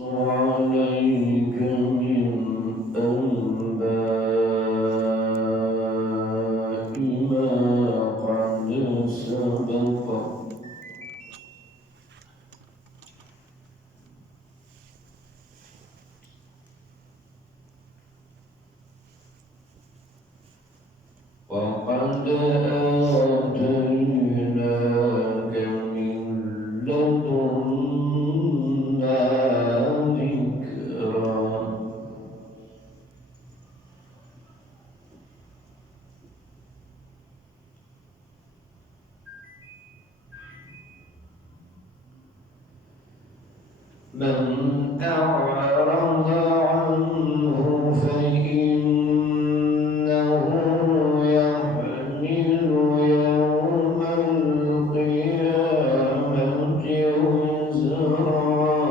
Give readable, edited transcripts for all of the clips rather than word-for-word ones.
عليك من أنباء ما قد سبق وقد آتيناك من لدنا ذكرا من أعرض عنه فإنه يحمل يوم القيامة وزرا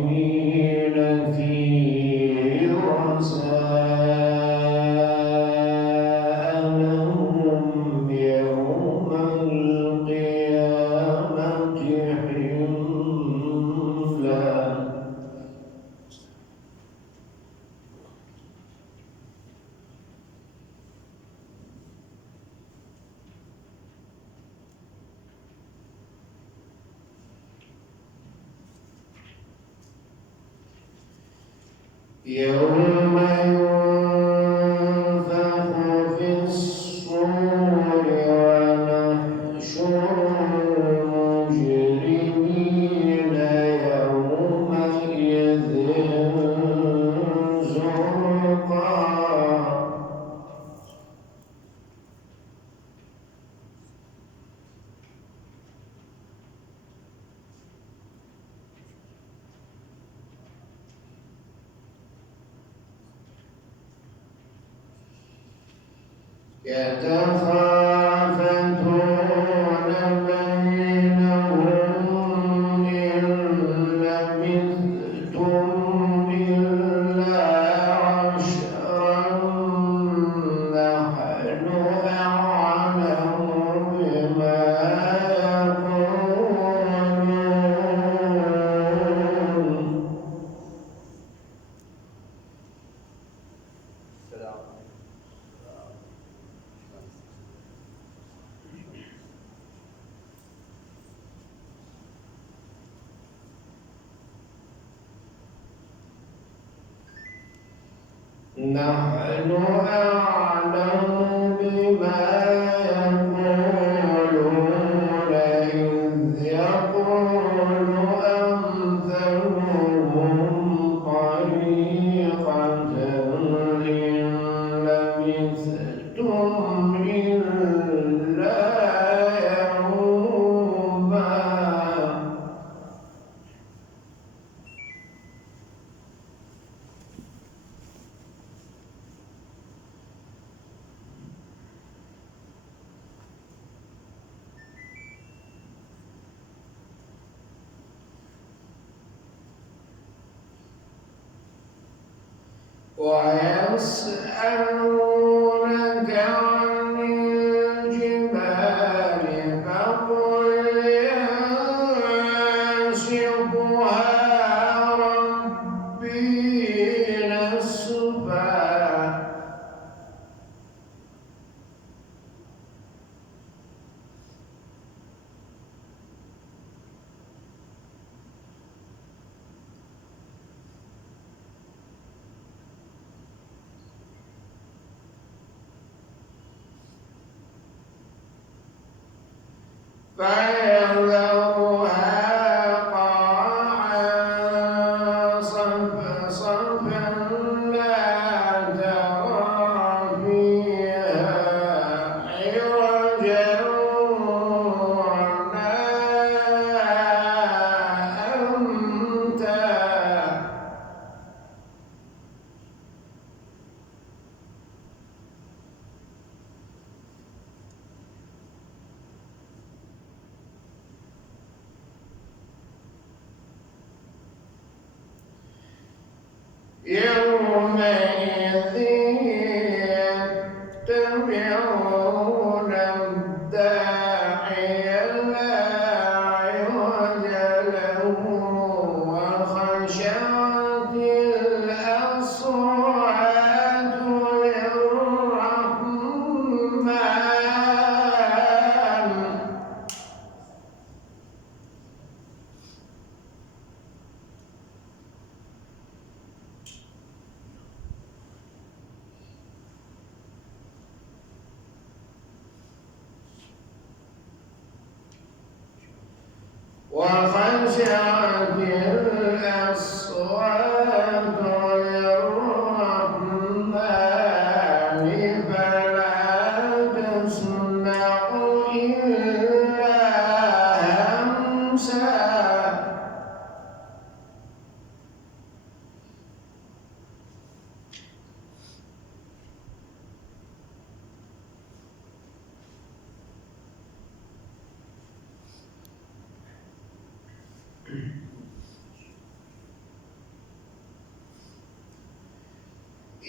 خالدين فيه وساء لهم يوم القيامة حملا يوم ينفخ في الصور ونحشر المجرمين يومئذ زرقا يتخافتون بينهم إن لبثتم إلا عشرا نحن أعلم بما يقولون نحن أعلم بما يقولون إذ يقول أمثلهم طريقة إن لبثتم إلا يوما ويسألونك عن الجبال فقل ينسفها ربي نسفا فيذرها قاعا صفصفا لا ترى فيها عوجا ولا أمتا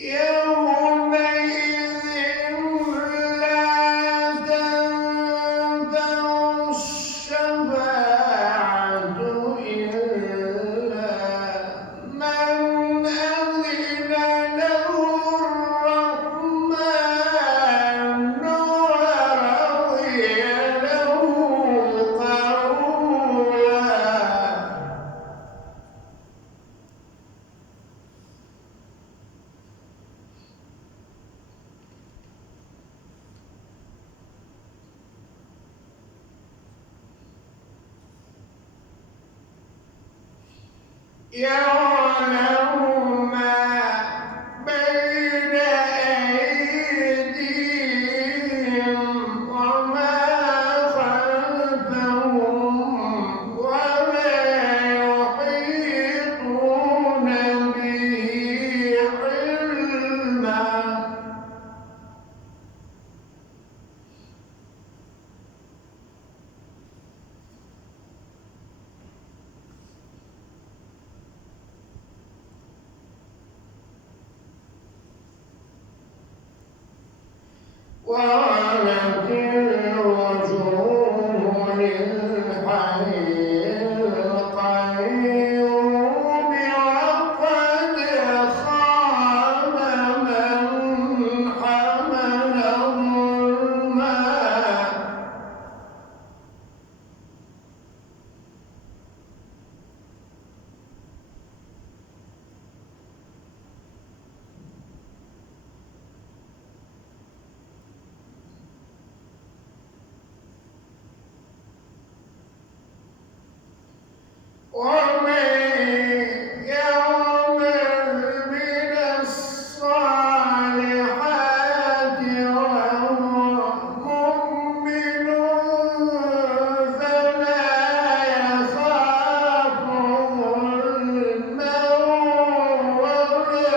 يومئذ لا تنفع الشفاعة إلا من أذن له الرحمن ورضي له قولا. يعلم ما بين أيديهم وما خلفهم ولا يحيطون به علما. وعنت الوجوه للحي القيوم وقد خاب من حمل ظلما. ومن يعمل من الصالحات وهو مؤمن فلا يخاف ظلما ولا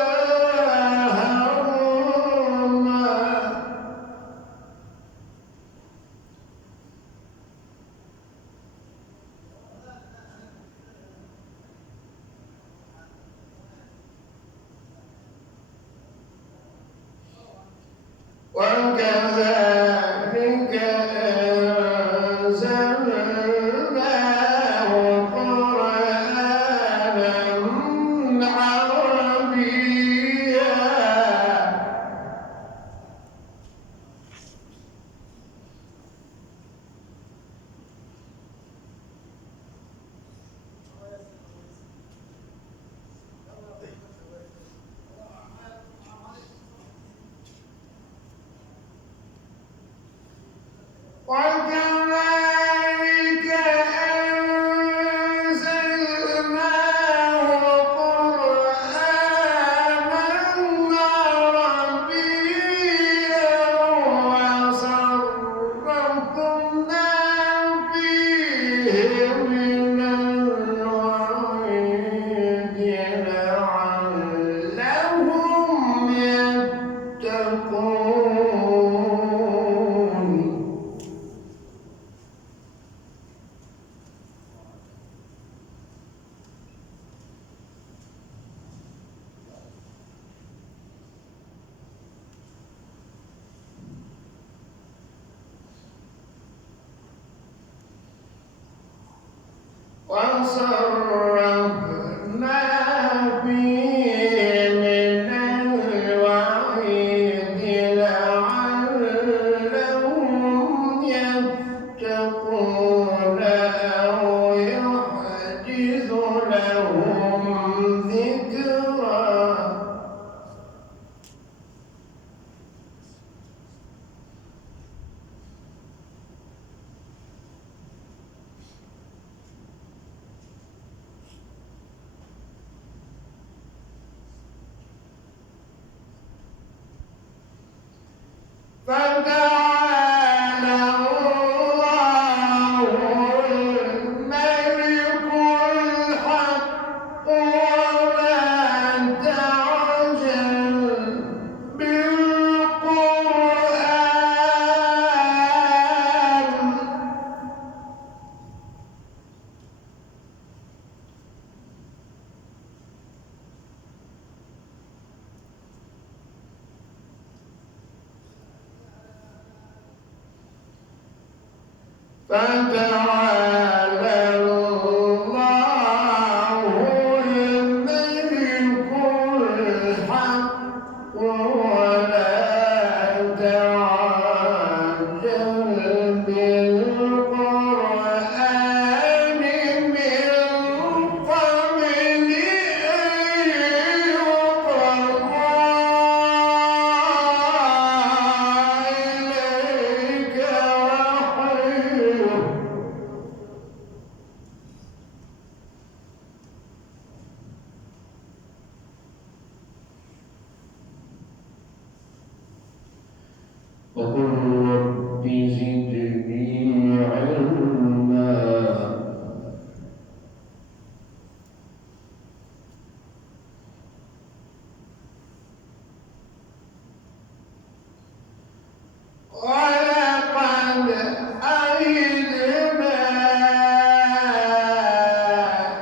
هضما. وكذلك أنزلناه قرآنا عربيا. وكذلك أنزلناه قرآنا عربيا وصرفنا فيه من الوعيد لعلهم يتقون. وصرفنا فيه من الوعيد لعلهم يتقون أو يحدث لهم ذكرا. فتعالى الله الملك الحق ولا تعجل بالقرآن فتعالى الله الملك الحق ولا تعجل بالقرآن من قبل أن يقضى إليك وحيه. وقل رب زدني علما. ولقد عهدنا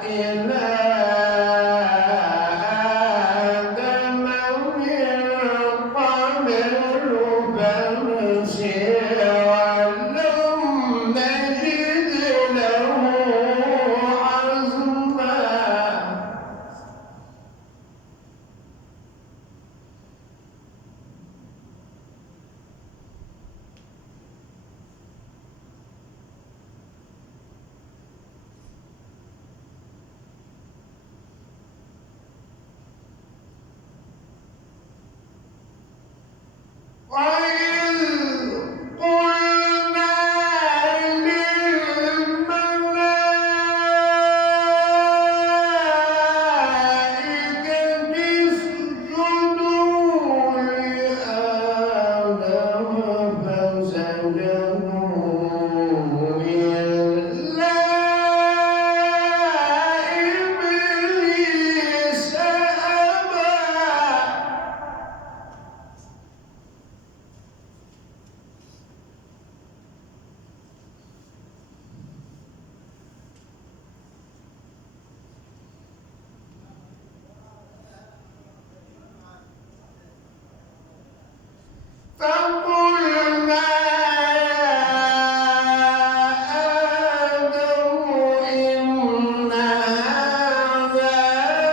إلى آدم من قبل فنسي ولم نجد له عزما. وإذ قلنا للملائكة اسجدوا لآدم فسجدوا إلا إبليس أبى. فقلنا يا آدم إن هذا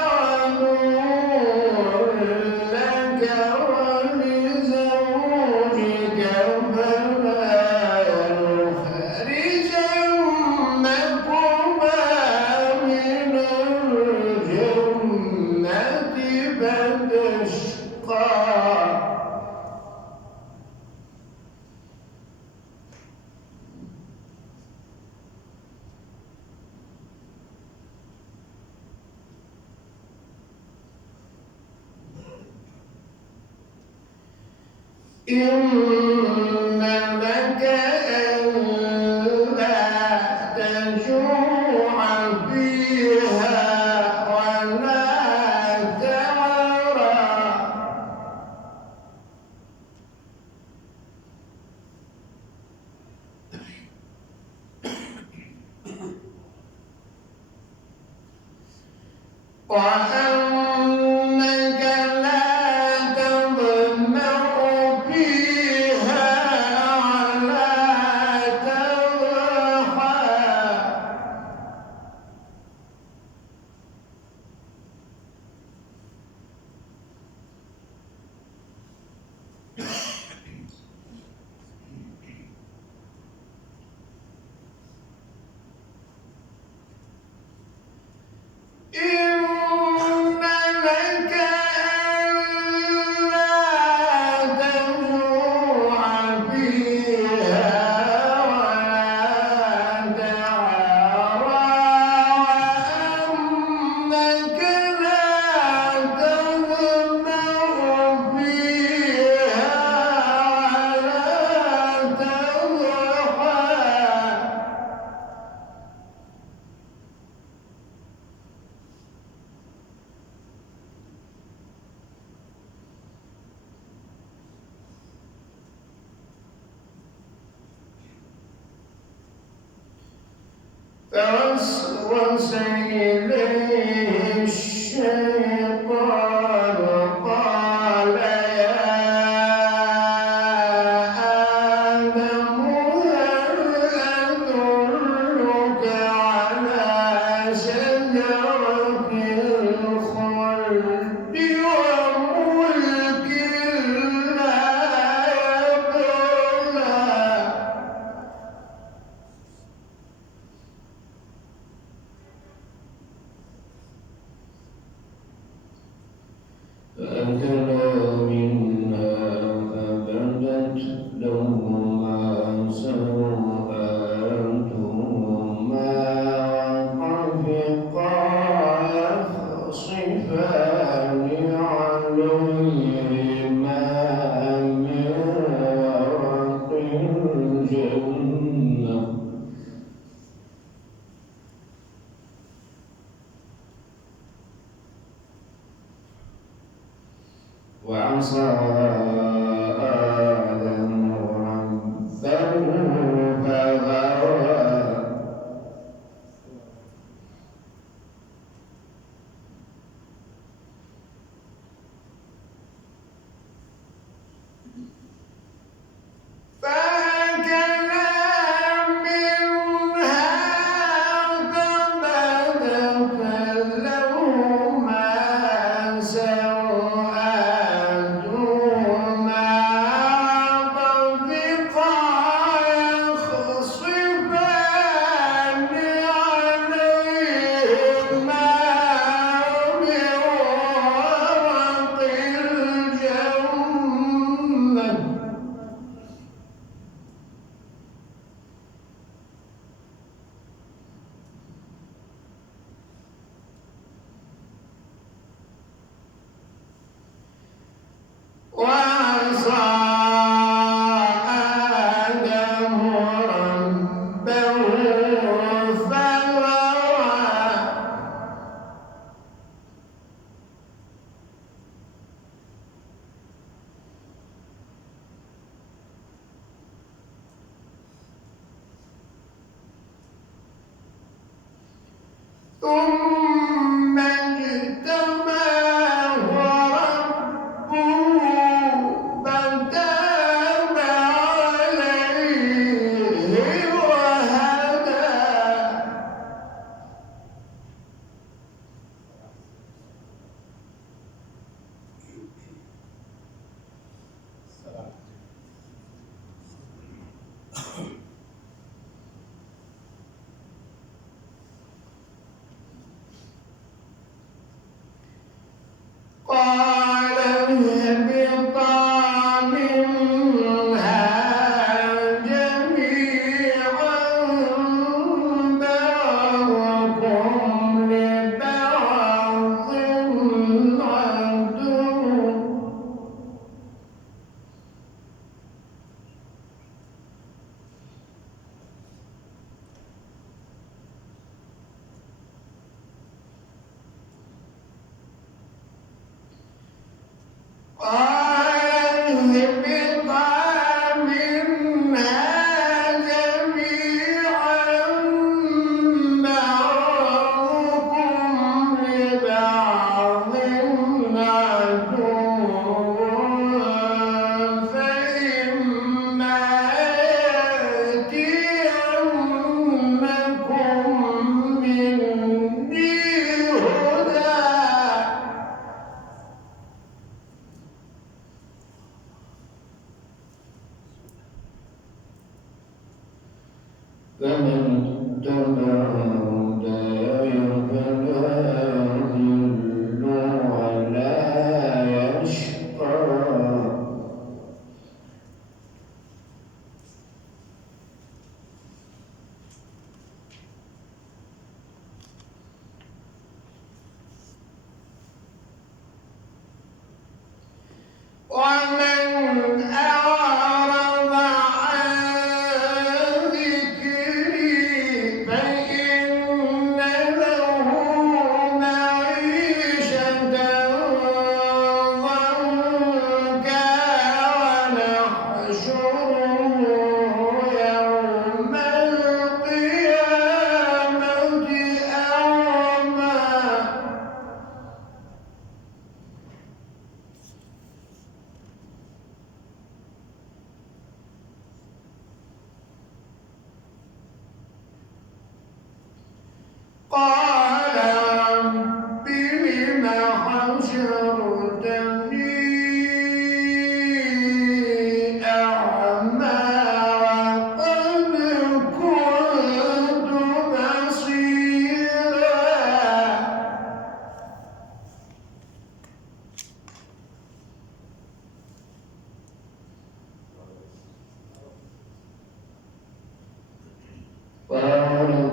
عدو لك ولزوجك فلا يخرجنكما من الجنة فتشقى. إن لك ألا تجوع فيها ولا تعرى. وأنك لا تظمأ فيها ولا تضحى. إن لك ألا تجوع فيها ولا تعرى وأنك لا تظمأ فيها ولا تضحى. فوسوس إليه الشيطان قال يا آدم هل أدلك فأكلا منها فبدت لهما سوآتهما وطفقا يخصفان عليهما من ورق الجنة وعصى آدم ربه فغوى فأكلا منها فبدت لهما سوآتهما طفقا يخصفان عليهما من ورق الجنة وعصى آدم ربه فغوى ثم اجتباه ربه فتاب عليه وهدى قال اهبطا منها جميعا بعضكم لبعض عدو قال اهبطا منها جميعا بعضكم لبعض عدو فإما يأتينكم مني هدى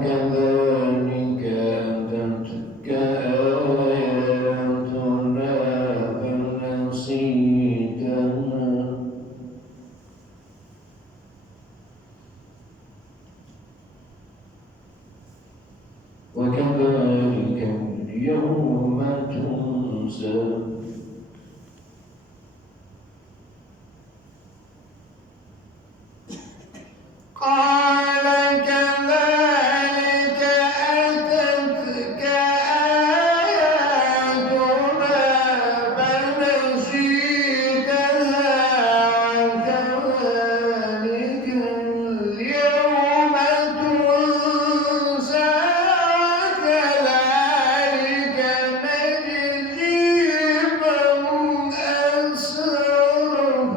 كذلك أتتك آياتنا فنسيتها وكذلك اليوم تنسى قال كذلك أتتك آياتنا فنسيتها كذلك اليوم تنسى كذلك نجزي من أسرف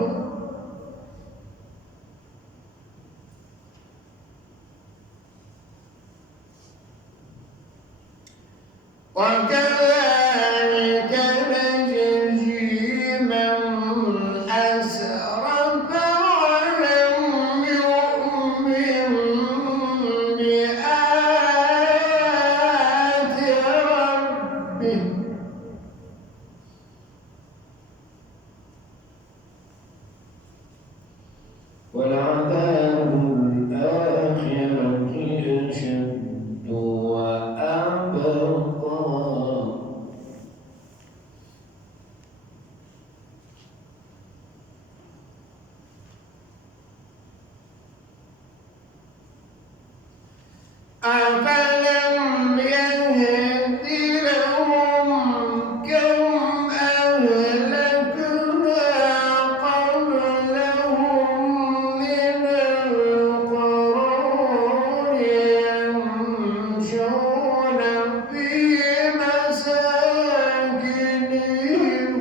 وكذلك نجزي من أسرف ولم يؤمن بآيات ربه ولعذاب الآخرة أشد وأبقى أفلم يهد لهم كم أهلكنا قبلهم من القرون يمشون في مساكنهم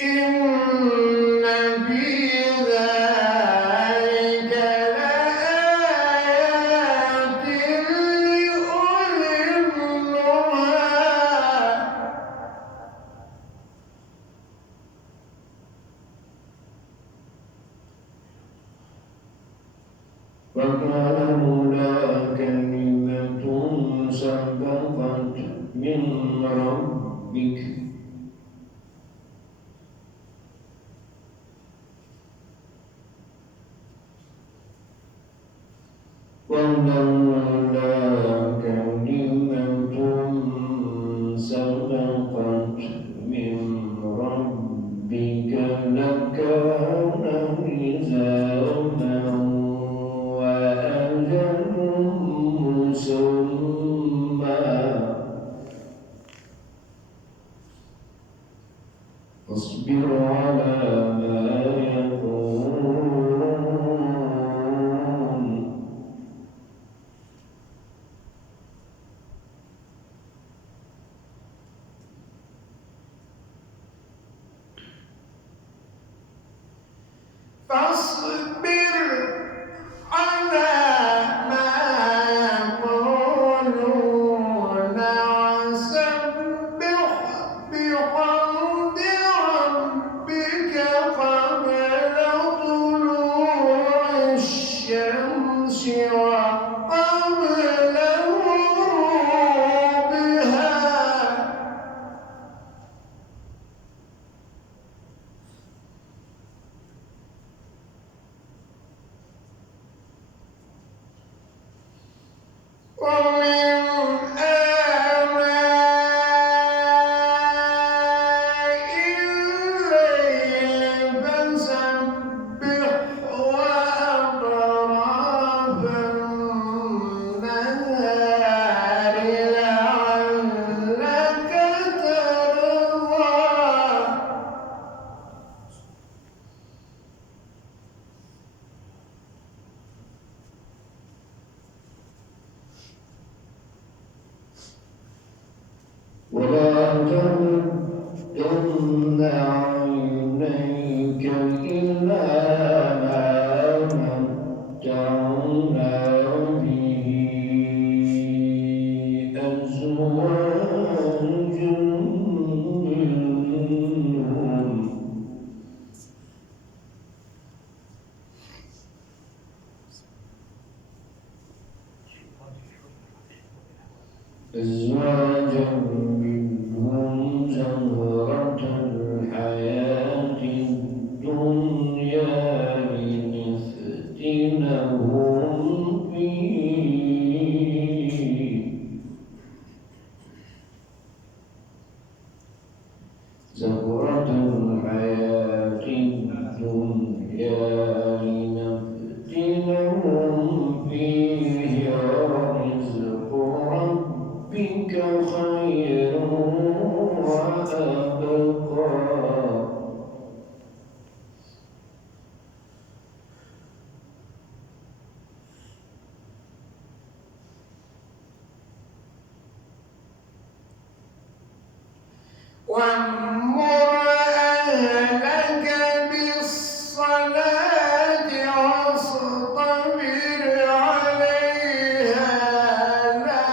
إن في ذلك لآيات لأولي النهى وقالوا كلمة سبقت من ربك ولولا كلمة سبقت من ربك لكان لزاما وأجل مسمى فاصبر على ما يقولون فاصبر على ما يقولون وسبح بحمد ربك قبل طلوع الشمس وقبل غروبها ومن آلاء الليل فسبح وأطراف النهار لعلك ترضى ولا تمدن عينيك إلى ما متعنا به أزواجا وأمر أهلك بالصلاة واصطبر عليها لا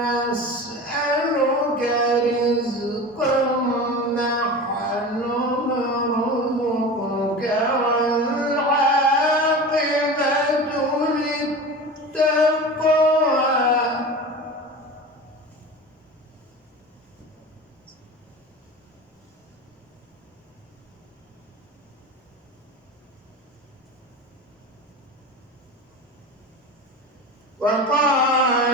نسألك رزقا نحن نرزقك والعاقبة للتقوى. وقال